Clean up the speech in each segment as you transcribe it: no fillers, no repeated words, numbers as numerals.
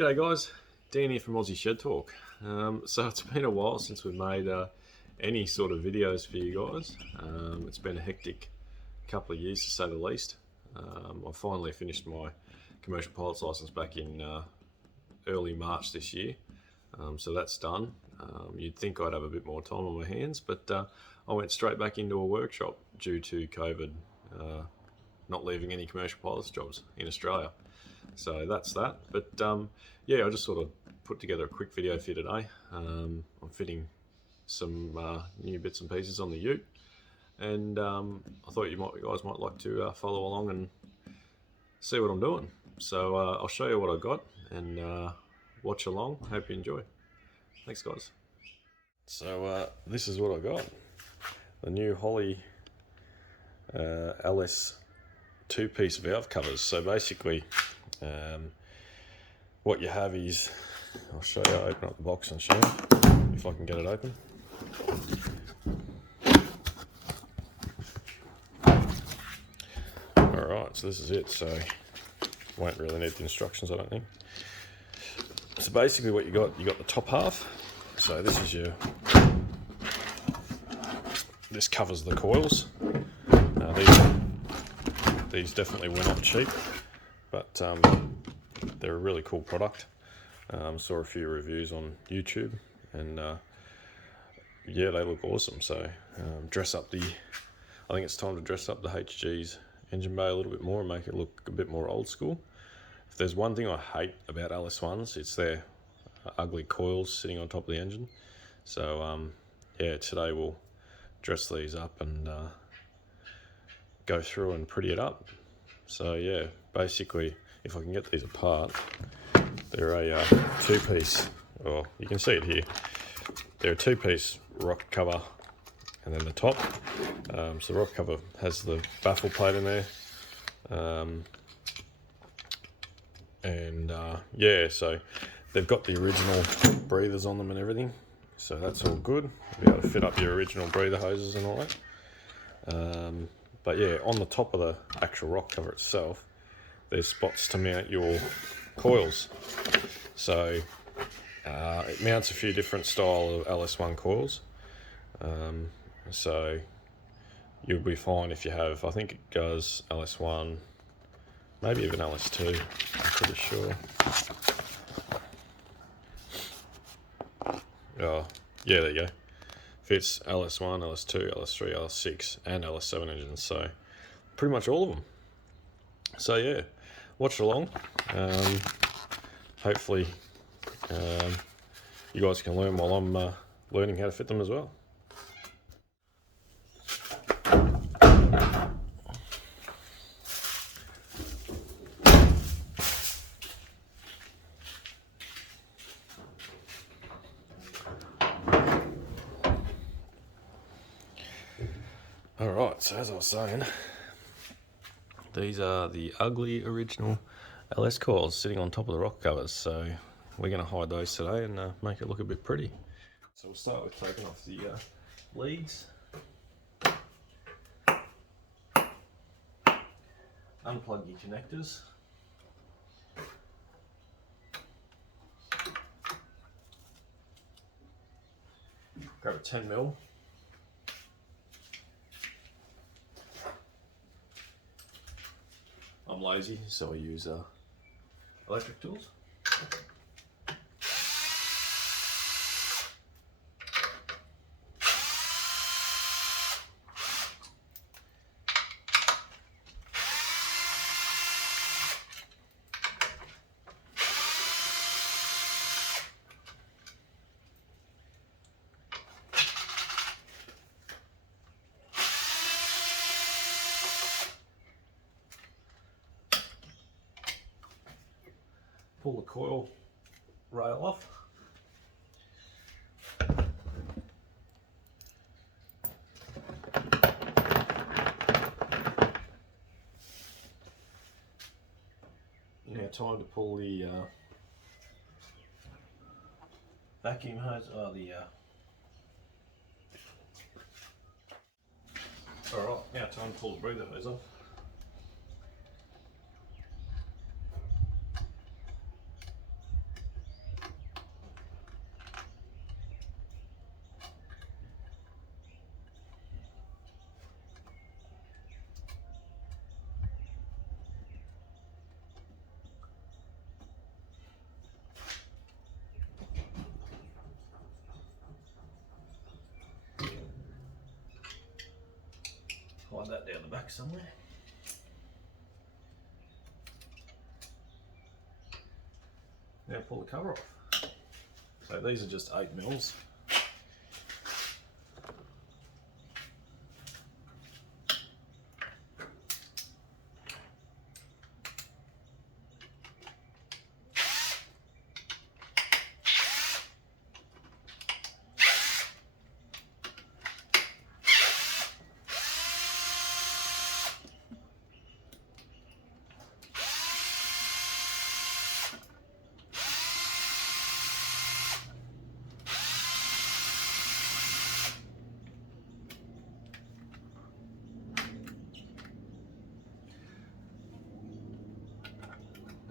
G'day guys, Dan here from Aussie Shed Talk. So it's been a while since we've made any sort of videos for you guys. It's been a hectic couple of years to say the least. I finally finished my commercial pilot's license back in early March this year, so that's done. You'd think I'd have a bit more time on my hands, but I went straight back into a workshop due to COVID not leaving any commercial pilot's jobs in Australia. So that's that. But yeah, I just sort of put together a quick video for you today. I'm fitting some new bits and pieces on the ute, and I thought you guys might like to follow along and see what I'm doing. So I'll show you what I got and watch along. Hope you enjoy. Thanks guys. So this is what I got. The new Holley LS two-piece valve covers. So basically what you have is, I'll show you, I'll open up the box and show you if I can get it open. Alright, so this is it, so won't really need the instructions, I don't think. So basically what you got the top half. So this is this covers the coils. These definitely were not cheap, but they're a really cool product. Saw a few reviews on YouTube, and yeah, they look awesome. So I think it's time to dress up the HG's engine bay a little bit more and make it look a bit more old school. If there's one thing I hate about LS1s, it's their ugly coils sitting on top of the engine. So yeah, today we'll dress these up and go through and pretty it up. So yeah, basically, if I can get these apart, they're a two-piece, or you can see it here, they're a two-piece rocker cover and then the top. So the rocker cover has the baffle plate in there, and yeah, so they've got the original breathers on them and everything, so that's all good. You'll be able to fit up your original breather hoses and all that. But yeah, on the top of the actual rock cover itself, there's spots to mount your coils. So it mounts a few different style of LS1 coils. So you'll be fine if you have, I think it goes LS1, maybe even LS2, I'm pretty sure. Oh, yeah, there you go. Fits LS1, LS2, LS3, LS6 and LS7 engines, so pretty much all of them. So yeah, watch along. Hopefully you guys can learn while I'm learning how to fit them as well. Alright, so as I was saying, these are the ugly original LS coils sitting on top of the rock covers, so we're going to hide those today and make it look a bit pretty. So we'll start with taking off the leads, unplug your connectors, grab a 10mm. I'm lazy, so I use electric tools. Pull the coil rail off. Now time to pull the vacuum hose, alright, now time to pull the breather hose off. down the back somewhere. Now pull the cover off. So these are just 8 mils.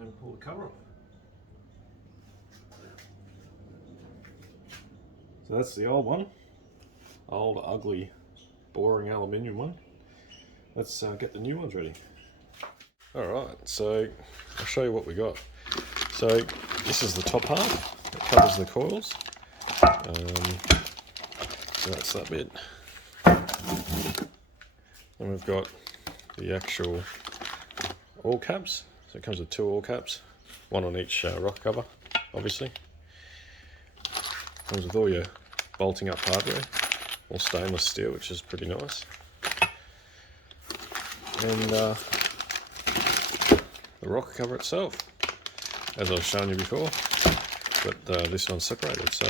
And pull the cover off. So that's the old one, old ugly boring aluminium one. Let's get the new ones ready. Alright, so I'll show you what we got. So this is the top half, it covers the coils. So that's that bit. Then we've got the actual oil caps. So it comes with 2 oil caps, one on each rocker cover, obviously. Comes with all your bolting up hardware, all stainless steel, which is pretty nice. And the rocker cover itself, as I was showing you before, but this one's separated, so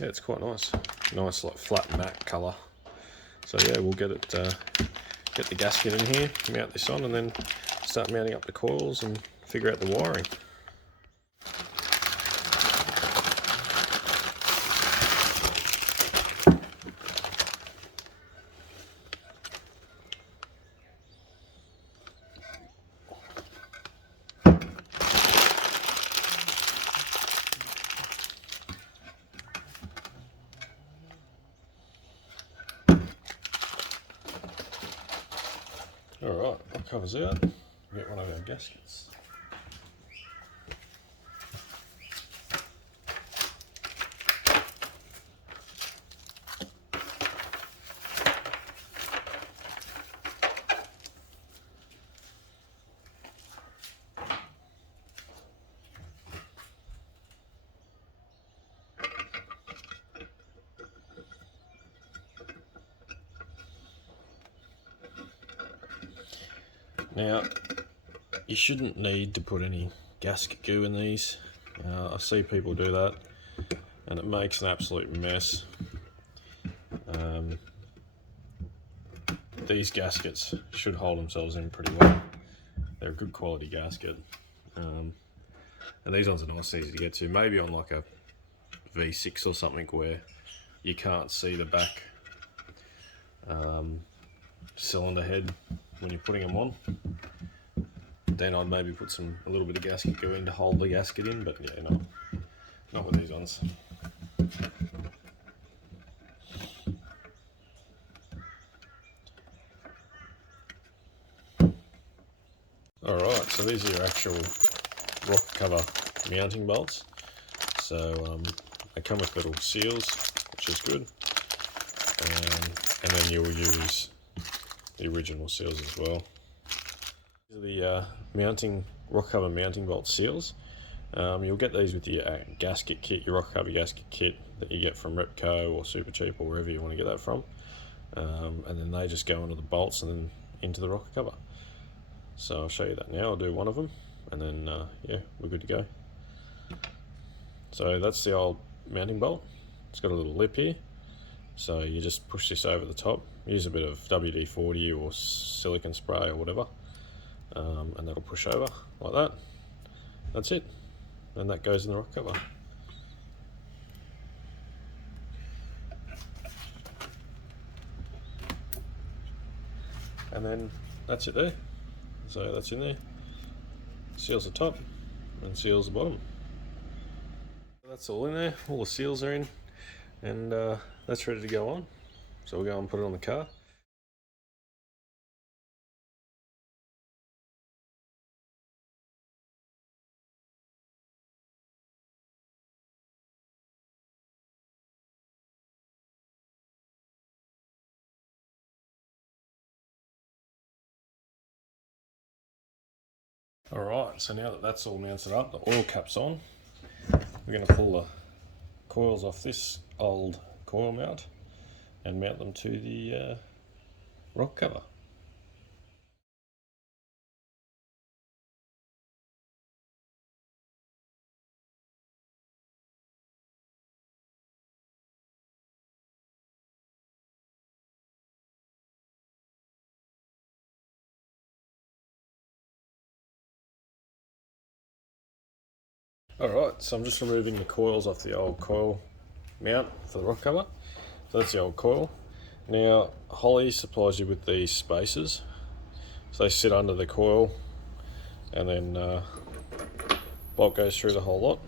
yeah, it's quite nice. Nice like flat matte colour. So yeah, we'll get it, get the gasket in here, mount this on, and then start mounting up the coils and figure out the wiring. Alright, that covers out. We'll get one of our gaskets. Now, you shouldn't need to put any gasket goo in these. I see people do that and it makes an absolute mess. These gaskets should hold themselves in pretty well. They're a good quality gasket. And these ones are nice and easy to get to. Maybe on like a V6 or something where you can't see the back cylinder head when you're putting them on. Then I'd maybe put a little bit of gasket goo in to hold the gasket in, but yeah, no, not with these ones. Alright, so these are your actual rocker cover mounting bolts. So they come with little seals, which is good. And then you'll use the original seals as well. These are the rocker cover mounting bolt seals. You'll get these with your gasket kit, your rocker cover gasket kit that you get from Repco or Supercheap or wherever you want to get that from. And then they just go into the bolts and then into the rocker cover. So I'll show you that now. I'll do one of them and then yeah, we're good to go. So that's the old mounting bolt. It's got a little lip here. So you just push this over the top. Use a bit of WD-40 or silicone spray or whatever. And that'll push over like that. That's it. And that goes in the rocker cover. And then that's it there. So that's in there. Seals the top and seals the bottom. That's all in there. All the seals are in. And that's ready to go on. So we'll go and put it on the car. Alright, so now that that's all mounted up, the oil cap's on, we're going to pull the coils off this old coil mount and mount them to the rock cover. Alright, so I'm just removing the coils off the old coil mount for the rock cover. So that's the old coil. Now, Holly supplies you with these spacers. So they sit under the coil and then bolt goes through the whole lot.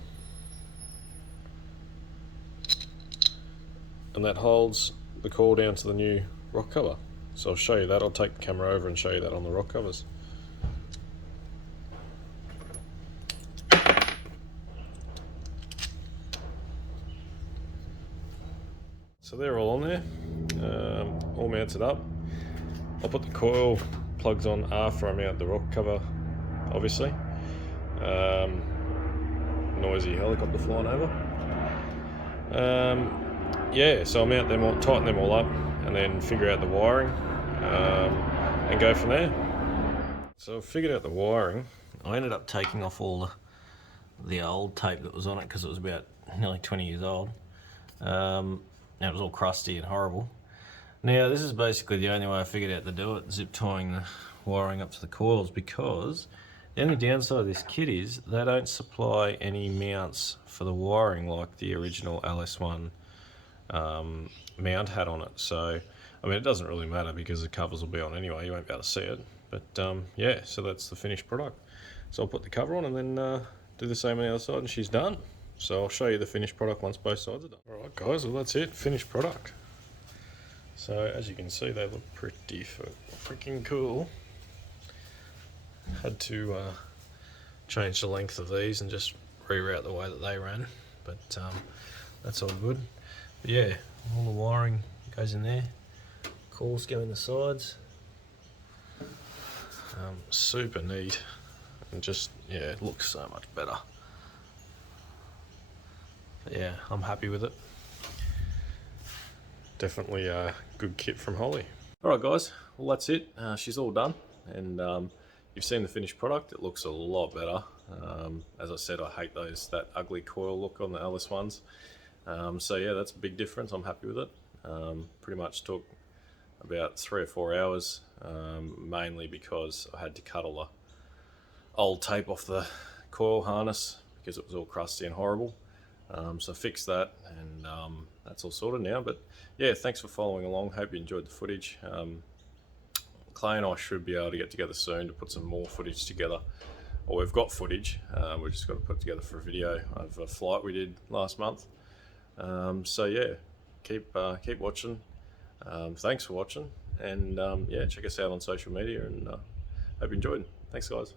And that holds the coil down to the new rock cover. So I'll show you that. I'll take the camera over and show you that on the rock covers. So they're all on there, all mounted up. I'll put the coil plugs on after I mount the rock cover, obviously. Noisy helicopter flying over. Yeah, so I'll mount them all, tighten them all up, and then figure out the wiring, and go from there. So I figured out the wiring. I ended up taking off all the old tape that was on it because it was about nearly 20 years old. Now it was all crusty and horrible. Now this is basically the only way I figured out to do it, zip tying the wiring up to the coils, because the only downside of this kit is they don't supply any mounts for the wiring like the original LS1 mount had on it. So, I mean, it doesn't really matter because the covers will be on anyway, you won't be able to see it. But yeah, so that's the finished product. So I'll put the cover on and then do the same on the other side and she's done. So I'll show you the finished product once both sides are done. Alright guys, well that's it, finished product. So as you can see, they look pretty freaking cool. Had to change the length of these and just reroute the way that they ran, but that's all good. But yeah, all the wiring goes in there, coils go in the sides. Super neat, and just, yeah, it looks so much better. Yeah, I'm happy with it. Definitely a good kit from Holly. Alright guys, well that's it. She's all done, and you've seen the finished product. It looks a lot better. As I said, I hate that ugly coil look on the LS1s. So yeah, that's a big difference. I'm happy with it. Pretty much took about 3 or 4 hours, mainly because I had to cut all the old tape off the coil harness because it was all crusty and horrible. So I fixed that, and that's all sorted now. But yeah, thanks for following along. Hope you enjoyed the footage. Clay and I should be able to get together soon to put some more footage together. Or we've got footage, we've just got to put together for a video of a flight we did last month. So yeah, keep watching. Thanks for watching, and yeah, check us out on social media, and hope you enjoyed. Thanks guys.